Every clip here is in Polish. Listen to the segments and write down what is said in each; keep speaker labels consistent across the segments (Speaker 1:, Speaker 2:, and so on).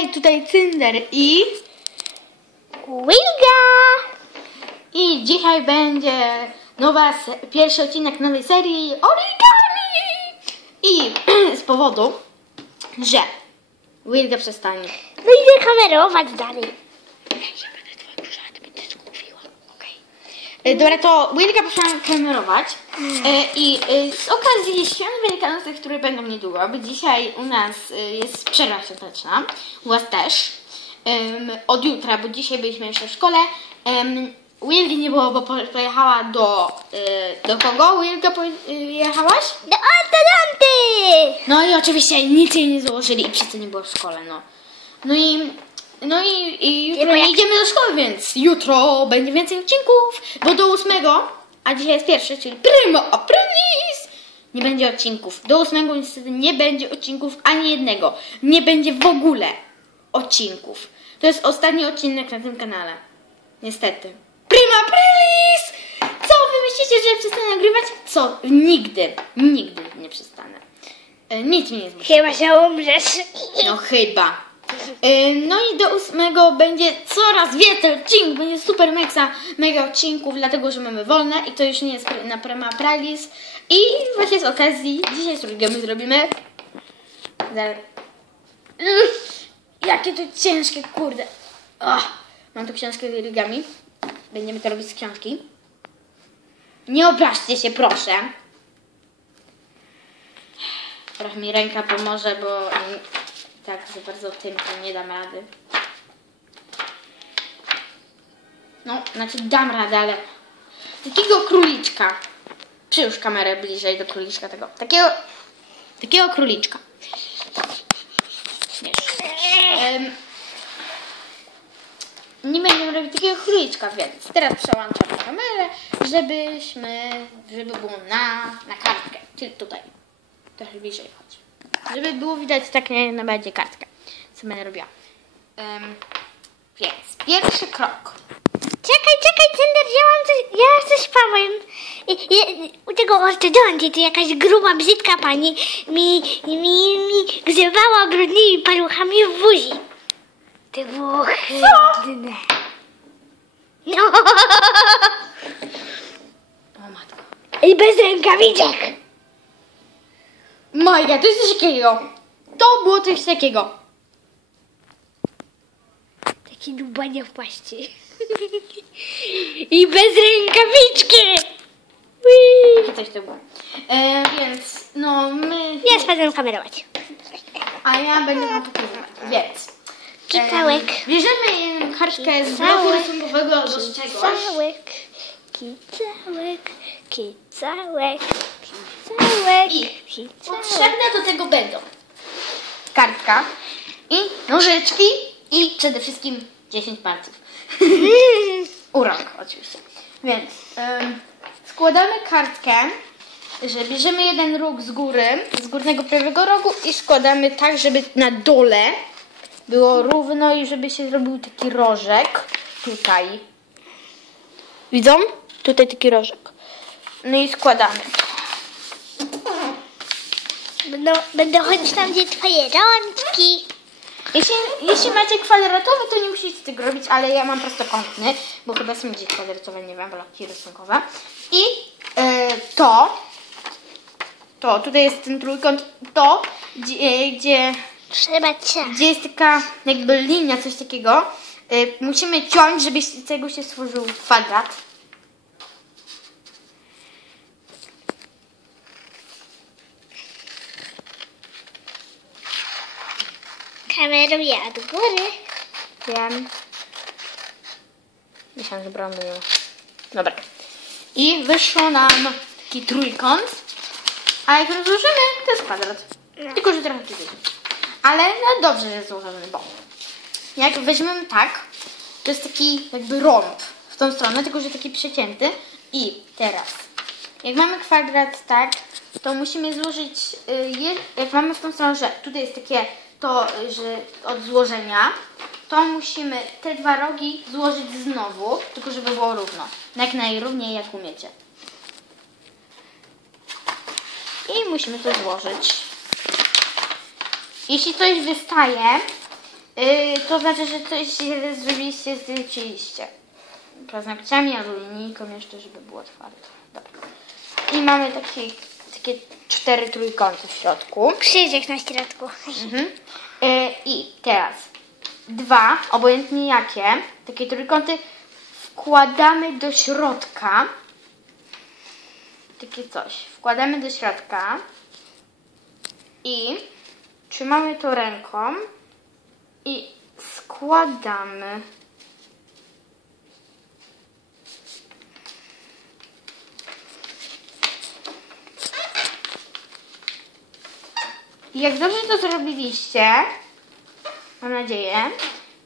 Speaker 1: Hej, tutaj Cynder i...
Speaker 2: Wilga!
Speaker 1: I dzisiaj będzie nowa, pierwszy odcinek nowej serii Origami! I z powodu, że Wilga przestanie.
Speaker 2: Wyjdę kamerować dalej.
Speaker 1: Dobra, to Wilka poszłam kamerować i e, z okazji świąt wielkanocnych, które będą niedługo, bo dzisiaj u nas e, jest przerwa świąteczna, u was też, od jutra, bo dzisiaj byliśmy jeszcze w szkole. Wilki nie było, bo po- pojechała do, e, do kogo? Wilka pojechałaś?
Speaker 2: Do ortodonty!
Speaker 1: No i oczywiście nic jej nie założyli i przez to nie było w szkole, no. No i, no i, i jutro idziemy do szkoły, więc jutro będzie więcej odcinków, bo do ósmego, a dzisiaj jest pierwszy, czyli primo aprilis, nie będzie odcinków. Do ósmego niestety nie będzie odcinków ani jednego. Nie będzie w ogóle odcinków. To jest ostatni odcinek na tym kanale. Niestety. Prima aprilis! Co wy myślicie, że przestanę nagrywać? Co? Nigdy, nigdy nie przestanę. E, Nic mnie nie zmusi.
Speaker 2: Chyba się umrzesz.
Speaker 1: No chyba. E, No i do ósmego będzie coraz więcej odcinków, będzie super mega, mega odcinków, dlatego że mamy wolne i to już nie jest na Prema Pralis. I właśnie z okazji, dzisiaj z Rugami zrobimy... Jakie to ciężkie, kurde. Ach, mam tu książkę z origami. Będziemy to robić z książki. Nie obraźcie się, proszę. Trochę mi ręka pomoże, bo tak za bardzo tym nie dam rady. No, znaczy dam radę, ale takiego króliczka. Przyłóż kamerę bliżej do króliczka tego. Takiego, takiego króliczka. Em, nie będziemy robić takiego króliczka, więc teraz przełączamy kamerę, żebyśmy, żeby było na, na kartkę, czyli tutaj. Trochę bliżej chodź. Żeby było widać tak nie na będzie kartkę, co będę robiła. Em, więc pierwszy krok.
Speaker 2: Czekaj, czekaj, Cinder, ja mam coś, ja coś powiem. I, i, u tego ortodonty to jakaś gruba, brzydka pani mi, mi, mi grzewała brudnymi paluchami w buzi. To było ohydne. No.
Speaker 1: O matko.
Speaker 2: I bez rękawiczek.
Speaker 1: Majka, to jest coś takiego. To było coś takiego.
Speaker 2: Takie dubanie w paści. I bez rękawiczki.
Speaker 1: Takie coś to było. E, więc, no, my...
Speaker 2: Ja spadam kamerować.
Speaker 1: A ja będę wam pokazywać. Więc... em,
Speaker 2: Kicałek.
Speaker 1: Bierzemy jedną kartkę z bloku rysunkowego do czegoś.
Speaker 2: Kicałek, kicałek, kicałek,
Speaker 1: I. Potrzebne do tego będą kartka i nożyczki i przede wszystkim 10 palców. Urok oczywiście. Więc em, składamy kartkę, że bierzemy jeden róg z góry, z górnego prawego rogu i składamy tak, żeby na dole było równo i żeby się zrobił taki rożek tutaj. Widzą? Tutaj taki rożek. No i składamy.
Speaker 2: Będą, będę chodzić tam, gdzie twoje rączki.
Speaker 1: Jeśli, jeśli macie kwadratowy, to nie musicie tego robić, ale ja mam prostokątny, bo chyba są gdzieś kwadratowe, nie wiem, bloki rysunkowe. I e, to, to, tutaj jest ten trójkąt, to, gdzie, e, gdzie, gdzie jest taka jakby linia, coś takiego, e, musimy ciąć, żeby z tego się stworzył kwadrat.
Speaker 2: Kameruję od góry.
Speaker 1: Wiem. Myślałam, że brałam do niego. Dobra. I wyszło nam taki trójkąt. A jak rozłożymy, to jest kwadrat.
Speaker 2: No.
Speaker 1: Tylko, że trochę kiedyś. Ale no dobrze, że jest złożony, bo jak weźmiemy tak, to jest taki jakby rąb w tą stronę, tylko że taki przecięty. I teraz, jak mamy kwadrat tak, to musimy złożyć, y, jak mamy w tą stronę, że tutaj jest takie to, y, że od złożenia, to musimy te dwa rogi złożyć znowu, tylko żeby było równo. Jak najrówniej, jak umiecie. I musimy to złożyć. Jeśli coś wystaje, Yy, to znaczy, że coś źle zrobiliście, zliczyliście. Paznokciami albo linijką jeszcze, żeby było twarde. Dobra. I mamy takie, takie cztery trójkąty w środku.
Speaker 2: Krzyżyk na środku.
Speaker 1: Mhm. Yy, I teraz dwa, obojętnie jakie, takie trójkąty wkładamy do środka. Takie coś. Wkładamy do środka i trzymamy to ręką i składamy. Jak dobrze to zrobiliście, mam nadzieję,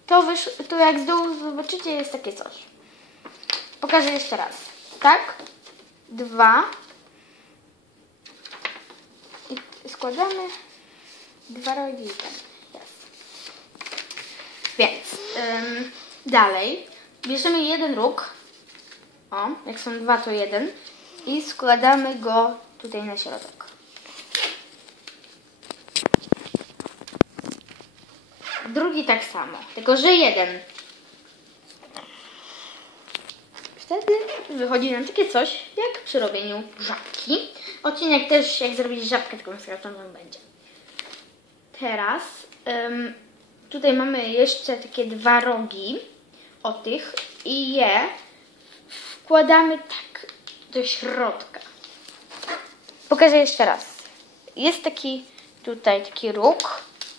Speaker 1: to, wysz, to jak z dołu zobaczycie jest takie coś. Pokażę jeszcze raz. Tak? Dwa. I składamy dwa rogi. Jest. Więc ym, dalej bierzemy jeden róg. O, jak są dwa to jeden. I składamy go tutaj na środek. Tak samo, tylko że jeden. Wtedy wychodzi nam takie coś, jak przy robieniu żabki. Odcinek też, jak zrobić żabkę, taką skraczoną będzie. Teraz ym, tutaj mamy jeszcze takie dwa rogi o tych i je wkładamy tak do środka. Pokażę jeszcze raz. Jest taki tutaj taki róg